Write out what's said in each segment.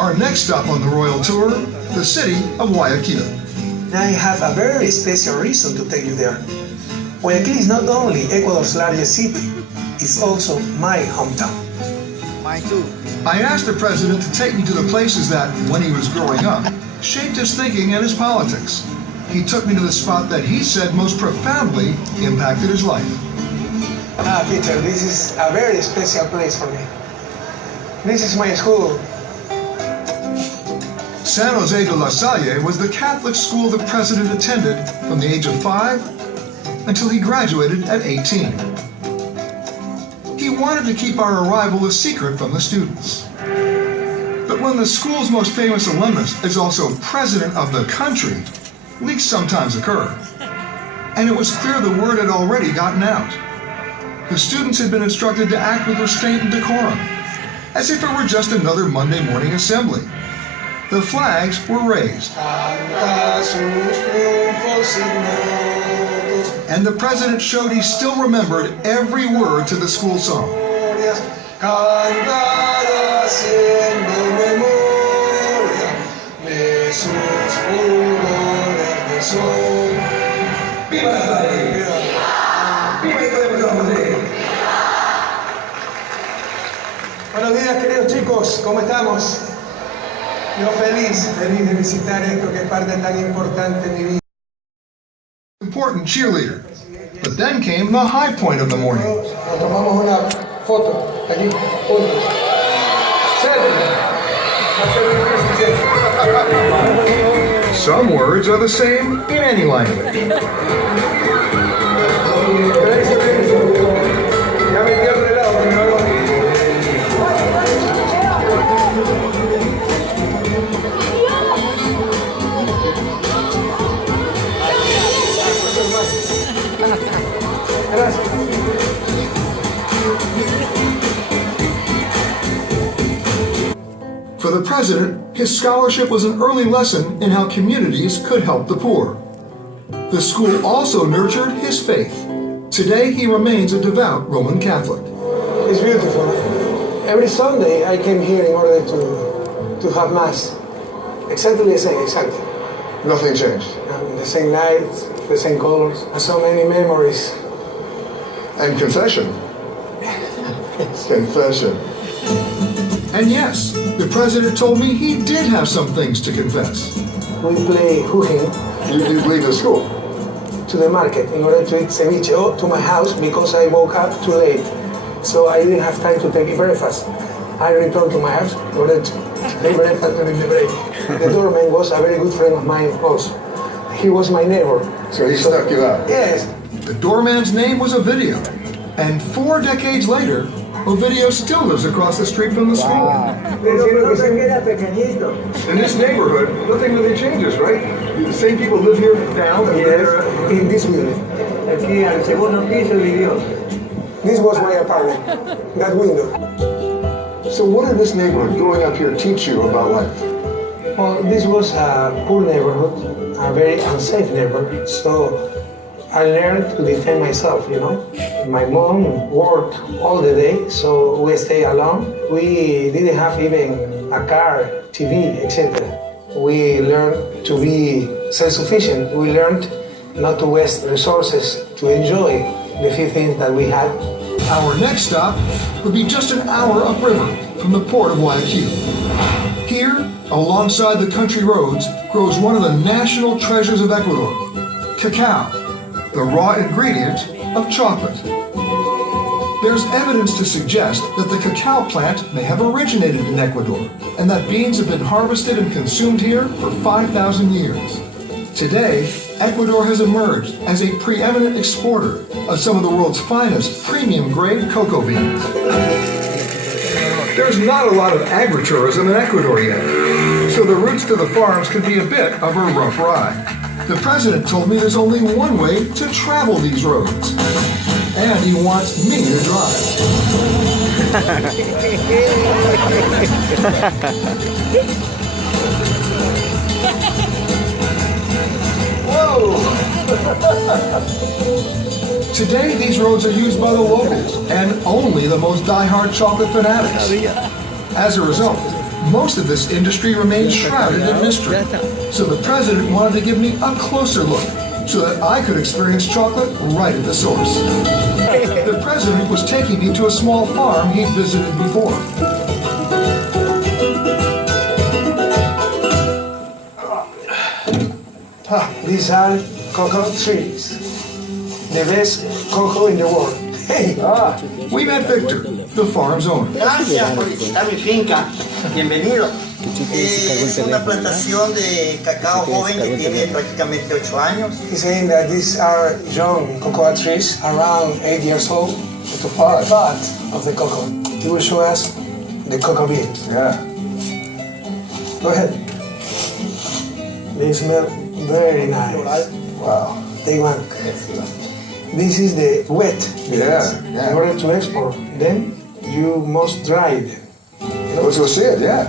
Our next stop on the Royal Tour, the city of Guayaquil. I have a very special reason to take you there. Guayaquil is not only Ecuador's largest city, it's also my hometown. Mine too. I asked the president to take me to the places that, when he was growing up, shaped his thinking and his politics. He took me to the spot that he said most profoundly impacted his life. Peter, this is a very special place for me. This is my school. San Jose de la Salle was the Catholic school the president attended from the age of 5 until he graduated at 18. He wanted to keep our arrival a secret from the students. But when the school's most famous alumnus is also president of the country, leaks sometimes occur. And it was clear the word had already gotten out. The students had been instructed to act with restraint and decorum, as if it were just another Monday morning assembly. The flags were raised. And the president showed he still remembered every word to the school song. Buenos días, queridos chicos, ¿cómo estamos? Yo feliz de visitar esto que es parte tan importante de mi vida. Important cheerleader. But then came the high point of the morning. Nos tomamos una foto aquí, juntos. Some words are the same in any language. For the president, his scholarship was an early lesson in how communities could help the poor. The school also nurtured his faith. Today, he remains a devout Roman Catholic. It's beautiful. Every Sunday, I came here in order to have Mass. Exactly the same, exactly. Nothing changed. The same lights, the same colors, and so many memories. And confession. Confession. And yes, the president told me he did have some things to confess. We play hooking. You leave the school? To the market in order to eat ceviche, or to my house because I woke up too late. So I didn't have time to take breakfast. I returned to my house in order to take breakfast during the break. The doorman was a very good friend of mine also. He was my neighbor. So he stuck you out? Yes. The doorman's name was Ovidio. And 4 decades later, Ovidio still lives across the street from the school. Wow. In this neighborhood, nothing really changes, right? The same people live here now? Yes, in this building. This was my apartment, that window. So what did this neighborhood growing up here teach you about life? Well, this was a poor neighborhood, a very unsafe neighborhood. So I learned to defend myself, you know. My mom worked all the day, so we stayed alone. We didn't have even a car, TV, etc. We learned to be self-sufficient. We learned not to waste resources, to enjoy the few things that we had. Our next stop would be just an hour upriver from the port of Guayaquil. Here, alongside the country roads, grows one of the national treasures of Ecuador, cacao, the raw ingredient of chocolate. There's evidence to suggest that the cacao plant may have originated in Ecuador, and that beans have been harvested and consumed here for 5,000 years. Today, Ecuador has emerged as a preeminent exporter of some of the world's finest premium-grade cocoa beans. There's not a lot of agritourism in Ecuador yet, so the routes to the farms could be a bit of a rough ride. The president told me there's only one way to travel these roads, and he wants me to drive. Whoa! Today, these roads are used by the locals and only the most die-hard chocolate fanatics. As a result, Most of this industry remains shrouded in mystery, so the president wanted to give me a closer look so that I could experience chocolate right at the source. The president was taking me to a small farm he'd visited before. These are cocoa trees. The best cocoa in the world. Hey! We met Victor, the farm's owner. Gracias por visitar mi finca. Bienvenido. Es una plantación de cacao joven que tiene prácticamente 8 años. He's saying that these are young cocoa trees, around 8 years old. The part of the cocoa. He will show us the cocoa beans. Yeah. Go ahead. They smell very nice. Wow. Take one. This is the wet beans. Yeah. In order to export them, you must dry them. Let's go see it, yeah.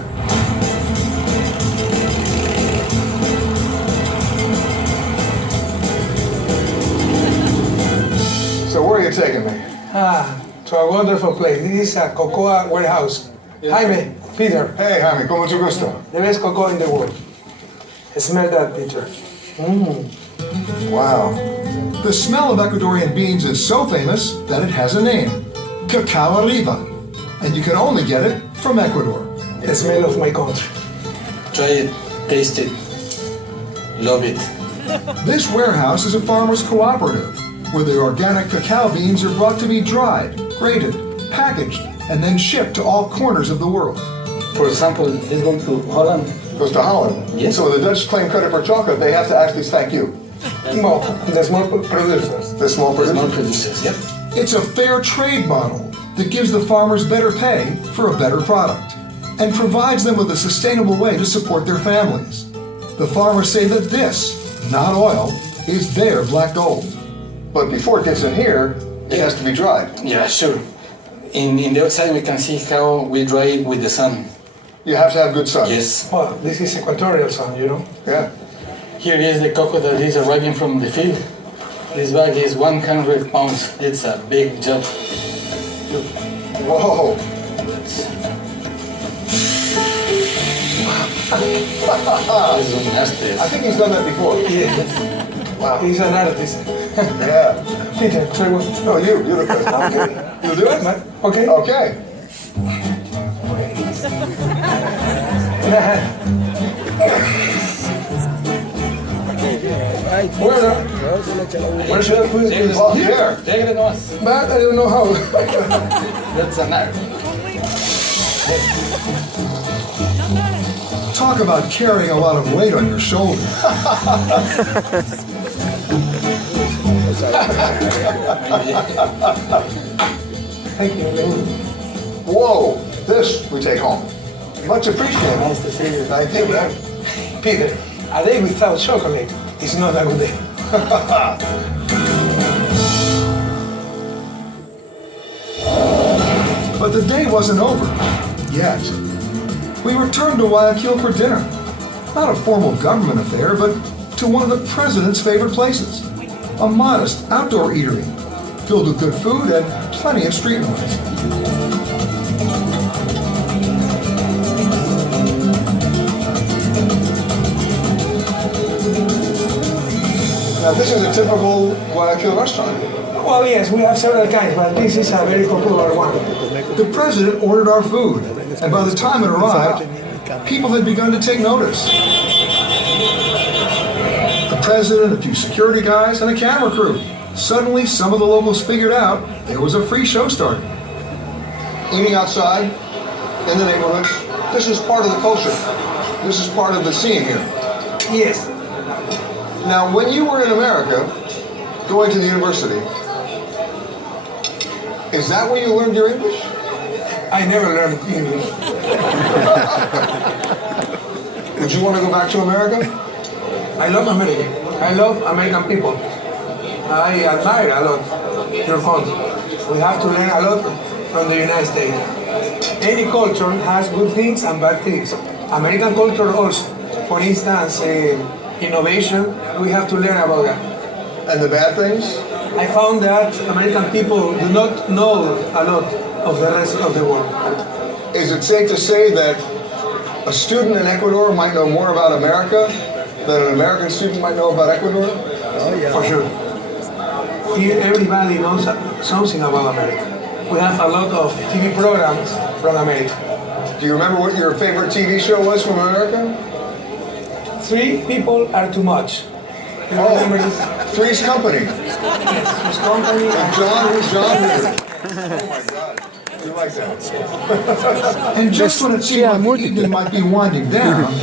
So where are you taking me? To a wonderful place. This is a cocoa warehouse. Jaime, Peter, Hey, Jaime, con mucho gusto. the best cocoa in the world. Smell that, Peter. Wow. The smell of Ecuadorian beans is so famous that it has a name, Cacao Arriba, and you can only get it from Ecuador. The smell of my country. Try it, taste it, love it. This warehouse is a farmer's cooperative, where the organic cacao beans are brought to be dried, graded, packaged, and then shipped to all corners of the world. For example, let's go to Holland. Goes to Holland. Yes. So when the Dutch claim credit for chocolate, they have to actually thank you. No, the small producers. The small Small producers. producers, yep. It's a fair trade model that gives the farmers better pay for a better product and provides them with a sustainable way to support their families. The farmers say that this, not oil, is their black gold. But before it gets in here, it has to be dried. Yeah, sure. In the outside we can see how we dry it with the sun. You have to have good sun. Yes. Well, this is equatorial sun, you know. Yeah. Here is the cocoa that is arriving from the field. This bag is 100 pounds. It's a big job. Look, Whoa. this is nasty. I think he's done that before. Yes. Wow. He's an artist. Yeah. Peter, try one. No, you're the president. Okay. You'll do it? Okay. Okay. Where should I put it? Well, here. Take it once. But I don't know how. That's an art. Talk about carrying a lot of weight on your shoulders. Thank you. Whoa. This we take home. Much appreciated. Nice to see you. Thank you. Peter, a day without chocolate is not a good day. But the day wasn't over yet. We returned to Guayaquil for dinner. Not a formal government affair, but to one of the president's favorite places. A modest outdoor eatery, filled with good food and plenty of street noise. Now this is a typical Guayaquil restaurant. Well, yes, we have several kinds, but this is a very popular one. The president ordered our food, and by the time it arrived, people had begun to take notice. The president, a few security guys, and a camera crew. Suddenly, some of the locals figured out there was a free show starting. Eating outside, in the neighborhood, this is part of the culture. This is part of the scene here. Yes. Now, when you were in America, going to the university, is that where you learned your English? I never learned English. Would you want to go back to America? I love America. I love American people. I admire a lot your country. We have to learn a lot from the United States. Any culture has good things and bad things. American culture also. For instance, innovation, we have to learn about that. And the bad things? I found that American people do not know a lot of the rest of the world. Is it safe to say that a student in Ecuador might know more about America than an American student might know about Ecuador? Oh, yeah. For sure. Here, everybody knows something about America. We have a lot of TV programs from America. Do you remember what your favorite TV show was from America? 3 People Are Too Much. You remember this? Three's Company. Three's Company. And John who? Oh my God. You like that? And just when it seemed like the evening might be winding down,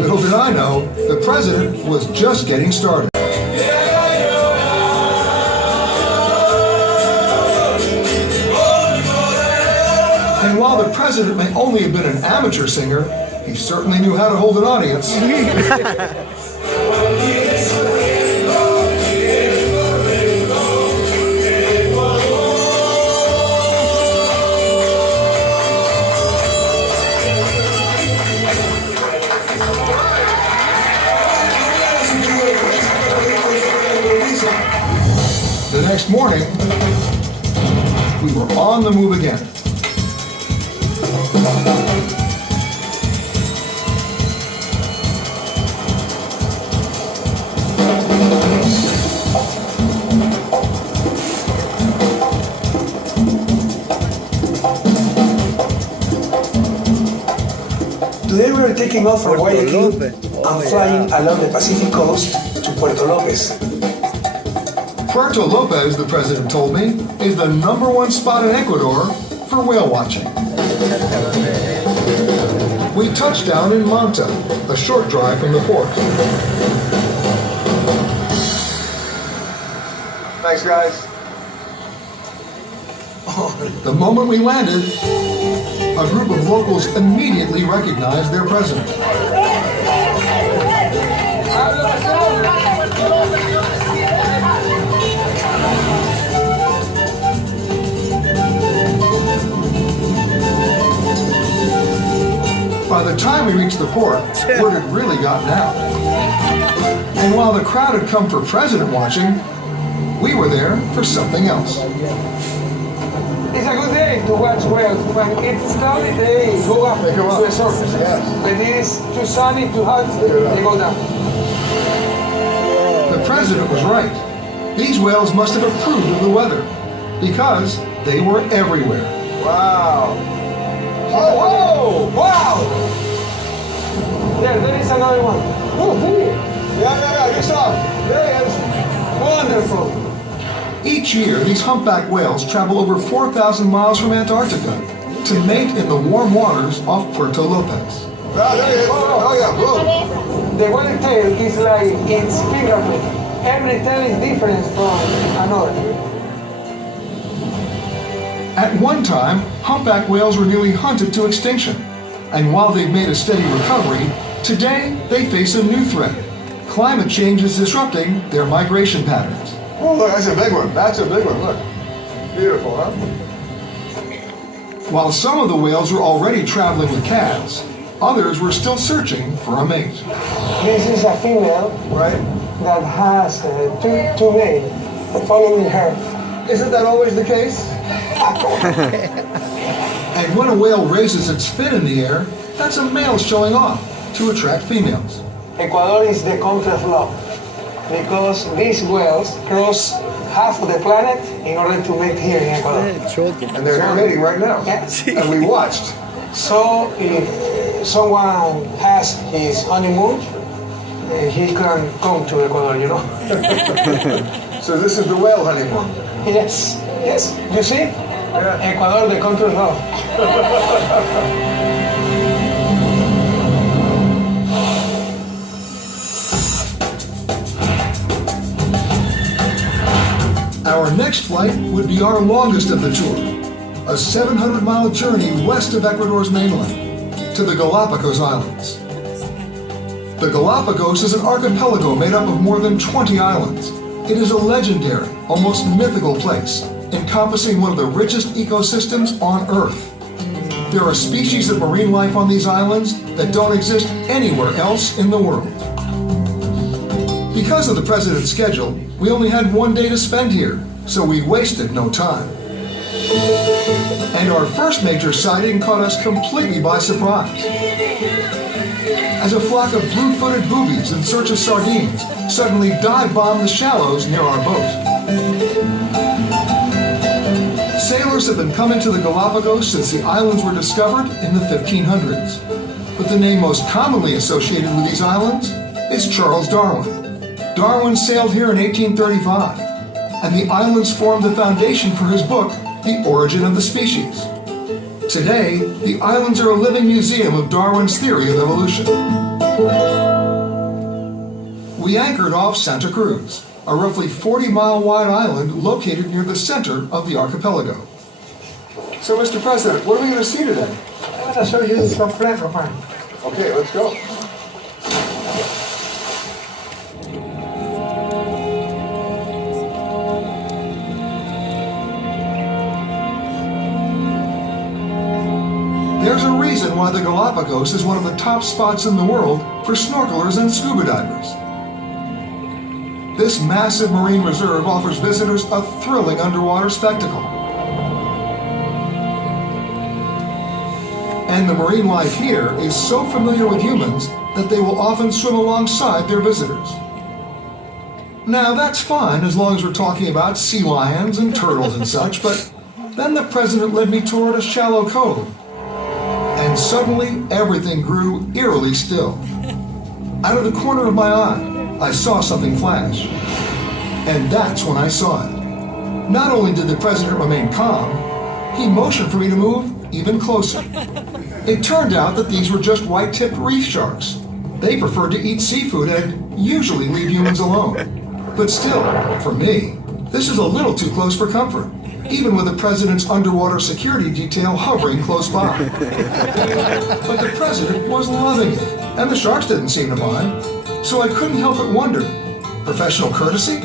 little did I know, the president was just getting started. And while the president may only have been an amateur singer, he certainly knew how to hold an audience. The next morning, we were on the move again. Today we are taking off from Guayaquil and flying along the Pacific coast to Puerto Lopez. Puerto Lopez, the president told me, is the #1 spot in Ecuador for whale watching. We touched down in Manta, a short drive from the port. Thanks, guys. The moment we landed, a group of locals immediately recognized their president. By the time we reached the port, word had really gotten out. And while the crowd had come for president watching, we were there for something else. It's a good day to watch whales. When it's cloudy, they go up to the surface. Yes. When it is too sunny, too hot, they go down. The president was right. These whales must have approved of the weather, because they were everywhere. Wow. Oh, whoa! Wow! There is another one. Oh, here. Yeah, you saw him. There he is. Wonderful. Each year, these humpback whales travel over 4,000 miles from Antarctica to mate in the warm waters off Puerto Lopez. Oh, yeah, whoa. The one tail is like its fingerprint. Every tail is different from another. At one time, humpback whales were nearly hunted to extinction. And while they've made a steady recovery, today they face a new threat. Climate change is disrupting their migration patterns. Oh, look, that's a big one. That's a big one. Look. Beautiful, huh? While some of the whales were already traveling with calves, others were still searching for a mate. This is a female, Right? that has two males following her. Isn't that always the case? And when a whale raises its fin in the air, that's a male showing off to attract females. Ecuador is the country of love because these whales cross half of the planet in order to mate here in Ecuador. And they're mating right now. Yes. And we watched. So if someone has his honeymoon, he can come to Ecuador, you know. So this is the whale honeymoon. Yes, yes. You see? Ecuador, the country of love. Our next flight would be our longest of the tour, a 700-mile journey west of Ecuador's mainland to the Galapagos Islands. The Galapagos is an archipelago made up of more than 20 islands. It is a legendary, almost mythical place, encompassing one of the richest ecosystems on Earth. There are species of marine life on these islands that don't exist anywhere else in the world. Because of the president's schedule, we only had one day to spend here, so we wasted no time. And our first major sighting caught us completely by surprise. As a flock of blue-footed boobies in search of sardines suddenly dive-bombed the shallows near our boat. Sailors have been coming to the Galapagos since the islands were discovered in the 1500s. But the name most commonly associated with these islands is Charles Darwin. Darwin sailed here in 1835, and the islands formed the foundation for his book, The Origin of the Species. Today, the islands are a living museum of Darwin's theory of evolution. We anchored off Santa Cruz, a roughly 40-mile-wide island located near the center of the archipelago. So, Mr. President, what are we going to see today? I'm going to show you some friends of mine. Okay, let's go. There's a reason why the Galapagos is one of the top spots in the world for snorkelers and scuba divers. This massive marine reserve offers visitors a thrilling underwater spectacle. And the marine life here is so familiar with humans that they will often swim alongside their visitors. Now that's fine as long as we're talking about sea lions and turtles and such, but then the president led me toward a shallow cove. And suddenly, everything grew eerily still. Out of the corner of my eye, I saw something flash. And that's when I saw it. Not only did the president remain calm, he motioned for me to move even closer. It turned out that these were just white-tipped reef sharks. They preferred to eat seafood and usually leave humans alone. But still, for me, this is a little too close for comfort, even with the president's underwater security detail hovering close by. But the president was loving it, and the sharks didn't seem to mind. So I couldn't help but wonder, professional courtesy?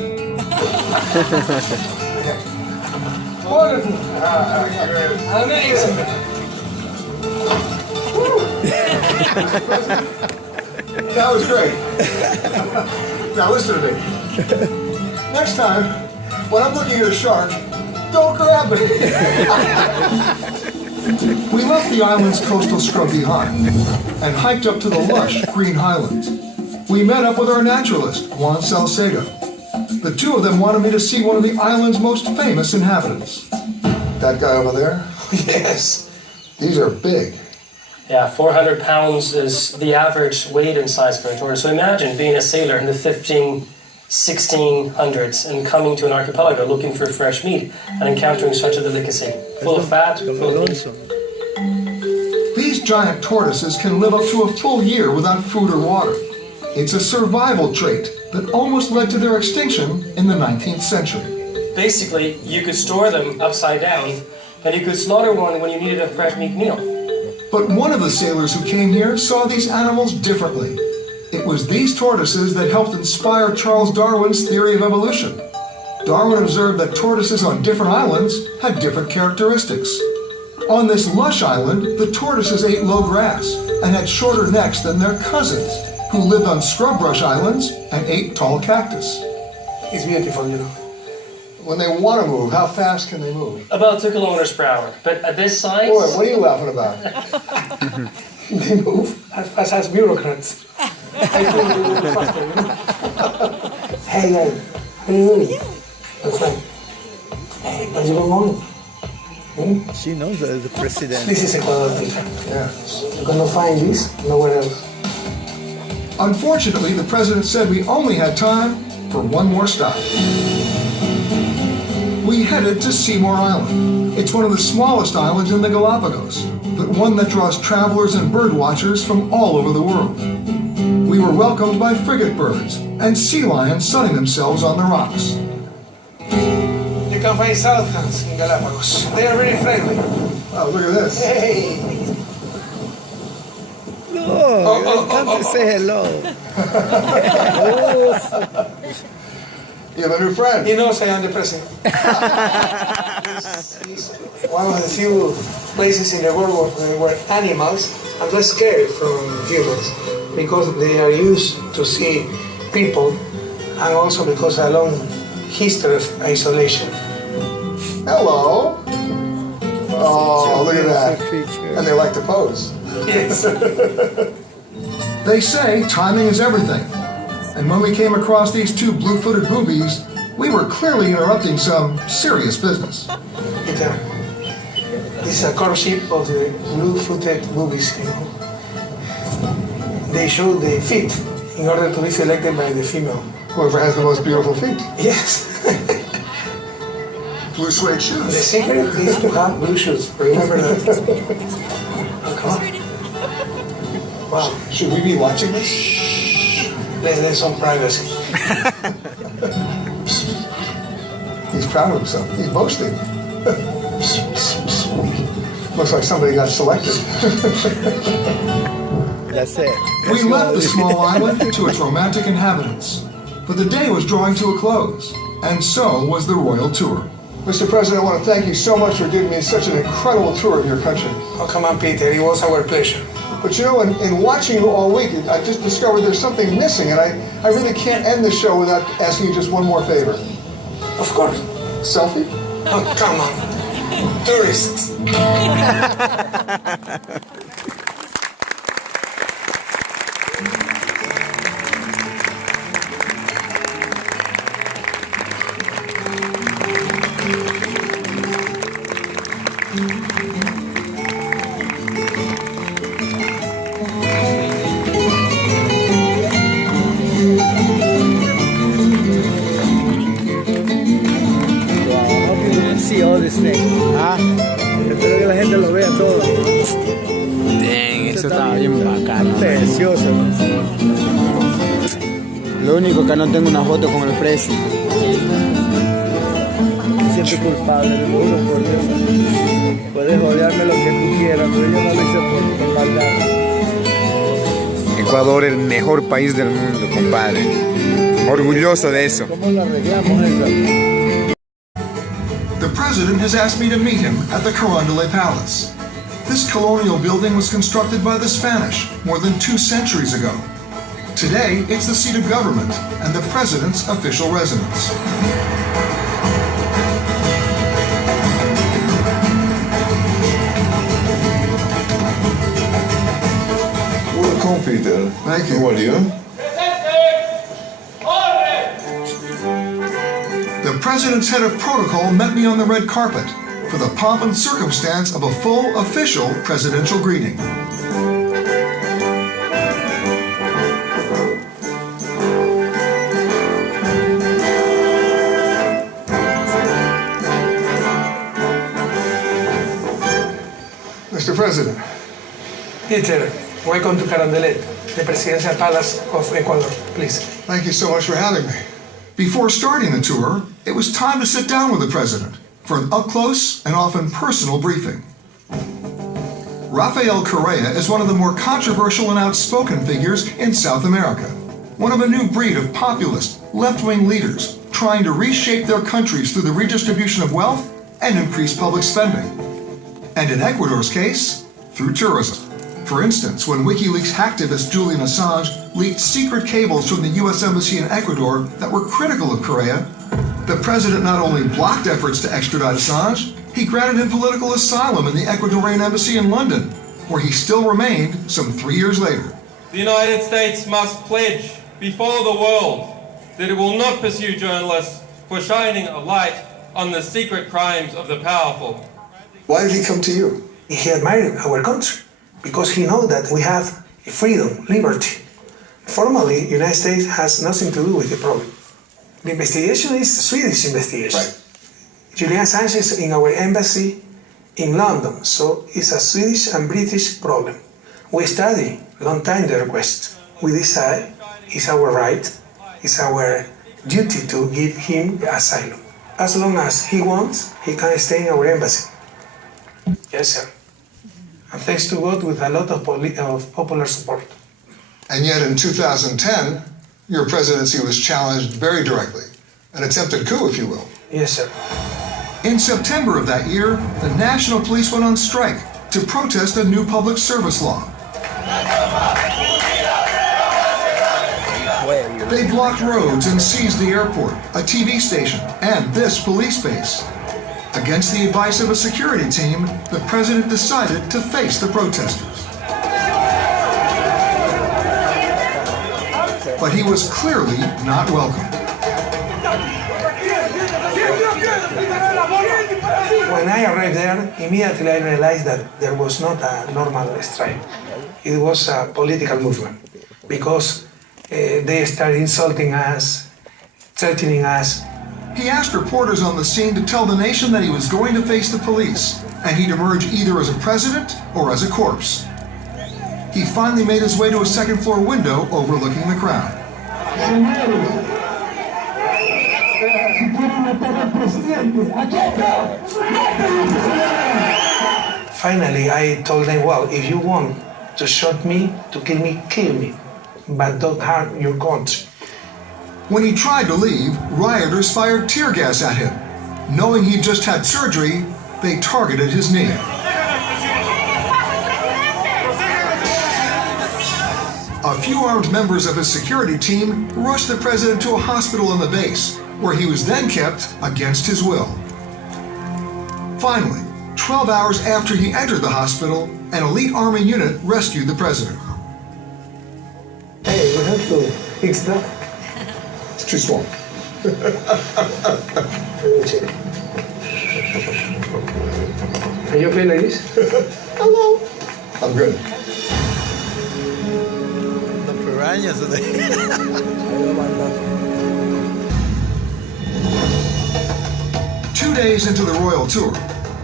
Wonderful. Amazing. That was great. Now listen to me. Next time, when I'm looking at a shark, don't grab me. We left the island's coastal scrub behind and hiked up to the lush green highlands. We met up with our naturalist, Juan Salcedo. The two of them wanted me to see one of the island's most famous inhabitants. That guy over there? Yes. These are big. Yeah, 400 pounds is the average weight and size for a tortoise. So imagine being a sailor in the 1600s and coming to an archipelago looking for fresh meat and encountering such a delicacy. Full of fat, full of meat. These giant tortoises can live up to a full year without food or water. It's a survival trait that almost led to their extinction in the 19th century. Basically, you could store them upside down, and you could slaughter one when you needed a fresh meat meal. But one of the sailors who came here saw these animals differently. It was these tortoises that helped inspire Charles Darwin's theory of evolution. Darwin observed that tortoises on different islands had different characteristics. On this lush island, the tortoises ate low grass and had shorter necks than their cousins, who lived on scrub-brush islands and ate tall cactus. It's beautiful, you know. When they want to move, how fast can they move? About 2 kilometers per hour. But at this size... Boy, what are you laughing about? They move as fast as bureaucrats. I think they move faster, you know. Hey, guys. How are you doing? That's right. Hey, where's your morning? She knows that the president. This is Ecuador Touring. Yeah. You're gonna find this nowhere else. Unfortunately, the president said we only had time for one more stop. We headed to Seymour Island. It's one of the smallest islands in the Galapagos, but one that draws travelers and bird watchers from all over the world. We were welcomed by frigate birds and sea lions sunning themselves on the rocks. You can find Southlands in Galapagos. They are very friendly. Oh, look at this. Hey! Come to say hello. You have a new friend. He knows I am the president. It's one of the few places in the world where animals are not scared from humans because they are used to see people and also because of a long history of isolation. Hello. Oh, look at that. And they like to pose. Yes. They say timing is everything. And when we came across these two blue-footed boobies, we were clearly interrupting some serious business. It's a courtship of the blue-footed boobies, you know. They show the feet in order to be selected by the female. Whoever has the most beautiful feet. Yes. Blue suede shoes. The secret is to have blue shoes. Remember that. Okay. Wow. Should we be watching this? There's some privacy. He's proud of himself. He's boasting. Looks like somebody got selected. That's it. We left the small island to its romantic inhabitants. But the day was drawing to a close, and so was the royal tour. Mr. President, I want to thank you so much for giving me such an incredible tour of your country. Oh, come on, Peter. It was our pleasure. But you know, in watching you all week, I just discovered there's something missing, and I really can't end the show without asking you just one more favor. Of course. Selfie? Oh, come on. Tourists. See all this thing. Espero que la gente lo vea todo. Eso está bien bacano. Precioso. Lo único que no tengo una foto con el precio. Me siento culpable de uno, por Dios. Puedes odiarme lo que tú quieras, pero yo no lo hice por maldad. Ecuador, el mejor país del mundo, compadre. Orgulloso de eso. ¿Cómo lo arreglamos eso? The president has asked me to meet him at the Correa Palace. This colonial building was constructed by the Spanish more than 2 centuries ago. Today, it's the seat of government and the president's official residence. Welcome, Peter. Thank you. How are you? The president's head of protocol met me on the red carpet for the pomp and circumstance of a full official presidential greeting. Mr. President. Peter, welcome to Carondelet, the Presidential Palace of Ecuador, please. Thank you so much for having me. Before starting the tour, it was time to sit down with the president for an up-close and often personal briefing. Rafael Correa is one of the more controversial and outspoken figures in South America, one of a new breed of populist, left-wing leaders trying to reshape their countries through the redistribution of wealth and increase public spending. And in Ecuador's case, through tourism. For instance, when WikiLeaks hacktivist Julian Assange leaked secret cables from the U.S. Embassy in Ecuador that were critical of Correa, the president not only blocked efforts to extradite Assange, he granted him political asylum in the Ecuadorian Embassy in London, where he still remained some 3 years later. The United States must pledge before the world that it will not pursue journalists for shining a light on the secret crimes of the powerful. Why did he come to you? He admired our country because he knows that we have freedom, liberty. Formally, the United States has nothing to do with the problem. The investigation is a Swedish investigation. Right. Julian Assange is in our embassy in London, so it's a Swedish and British problem. We study long time the request. We decide it's our right, it's our duty to give him asylum. As long as he wants, he can stay in our embassy. Yes, sir. And thanks to God, with a lot of popular support. And yet in 2010, your presidency was challenged very directly. An attempted coup, if you will. Yes, sir. In September of that year, the National Police went on strike to protest a new public service law. They blocked roads and seized the airport, a TV station, and this police base. Against the advice of a security team, the president decided to face the protesters. But he was clearly not welcome. When I arrived there, immediately I realized that there was not a normal strike. It was a political movement because they started insulting us, threatening us. He asked reporters on the scene to tell the nation that he was going to face the police, and he'd emerge either as a president or as a corpse. He finally made his way to a second-floor window overlooking the crowd. Finally, I told them, well, if you want to shoot me, to kill me, but don't harm your country. When he tried to leave, rioters fired tear gas at him. Knowing he'd just had surgery, they targeted his knee. A few armed members of his security team rushed the president to a hospital on the base, where he was then kept against his will. Finally, 12 hours after he entered the hospital, an elite army unit rescued the president. Hey, we have to fix that. It's too small. Are you okay like this? Hello. I'm good. The piranhas are there. 2 days into the royal tour,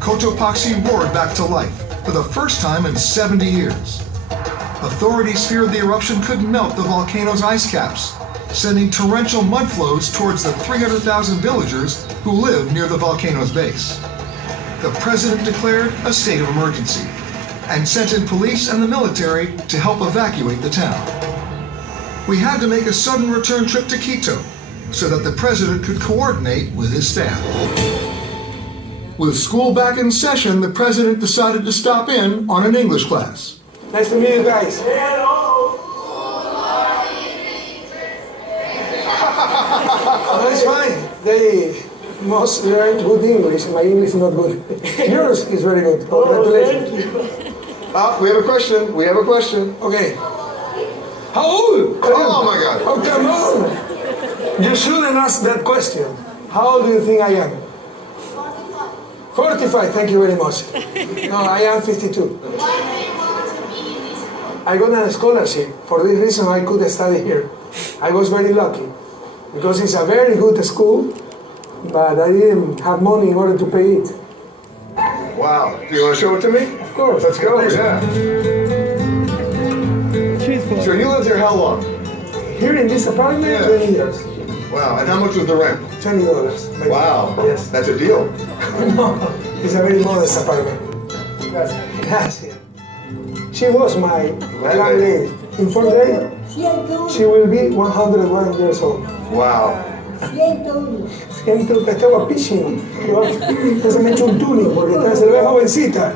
Cotopaxi roared back to life for the first time in 70 years. Authorities feared the eruption could melt the volcano's ice caps, sending torrential mud flows towards the 300,000 villagers who live near the volcano's base. The president declared a state of emergency and sent in police and the military to help evacuate the town. We had to make a sudden return trip to Quito so that the president could coordinate with his staff. With school back in session, the president decided to stop in on an English class. Nice to meet you guys. That's fine. They must learn good English. My English is not good. Yours is very good. Congratulations. We have a question. We have a question. Okay. How old? Oh my God. Oh, come on. You shouldn't ask that question. How old do you think I am? 45, thank you very much. No, I am 52. I got a scholarship. For this reason, I could study here. I was very lucky because it's a very good school, but I didn't have money in order to pay it. Wow. Do you want to show it to me? Of course. Let's go. Yeah. So you lived here how long? Here in this apartment, Yeah. 20 years. Wow. And how much was the rent? $20. Wow. Yes. That's a deal. No, it's a very modest apartment. Gracias. She was my young lady. In 4 days, she will be 101 years old. Wow. Siento que está guapísimo. Entonces me he hecho un tuning porque se ve jovencita.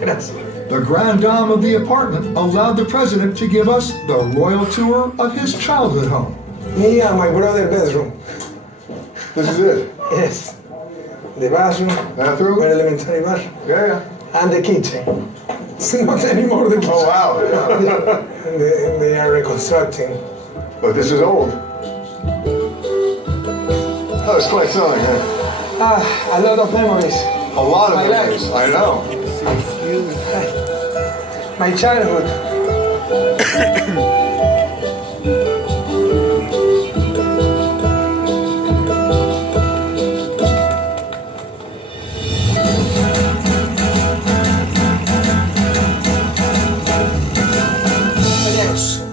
Gracias. The grand dame of the apartment allowed the president to give us the royal tour of his childhood home. Me and my brother's bedroom. This is it. Yes. The bathroom. Bathroom? Very elementary bathroom. Yeah. And the kitchen. It's not anymore the kitchen. Oh, wow. Yeah. And they are reconstructing. But this is old. Oh, it's quite something, huh? A lot of memories. A lot of My memories. life. I know. My childhood.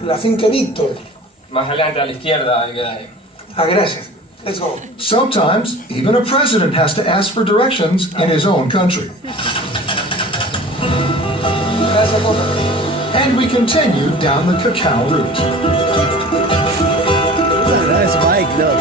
La finca Víctor. Más adelante a la izquierda. Gracias. Let's go. Sometimes, even a president has to ask for directions in his own country. And we continue down the cacao route. That's Mike, though.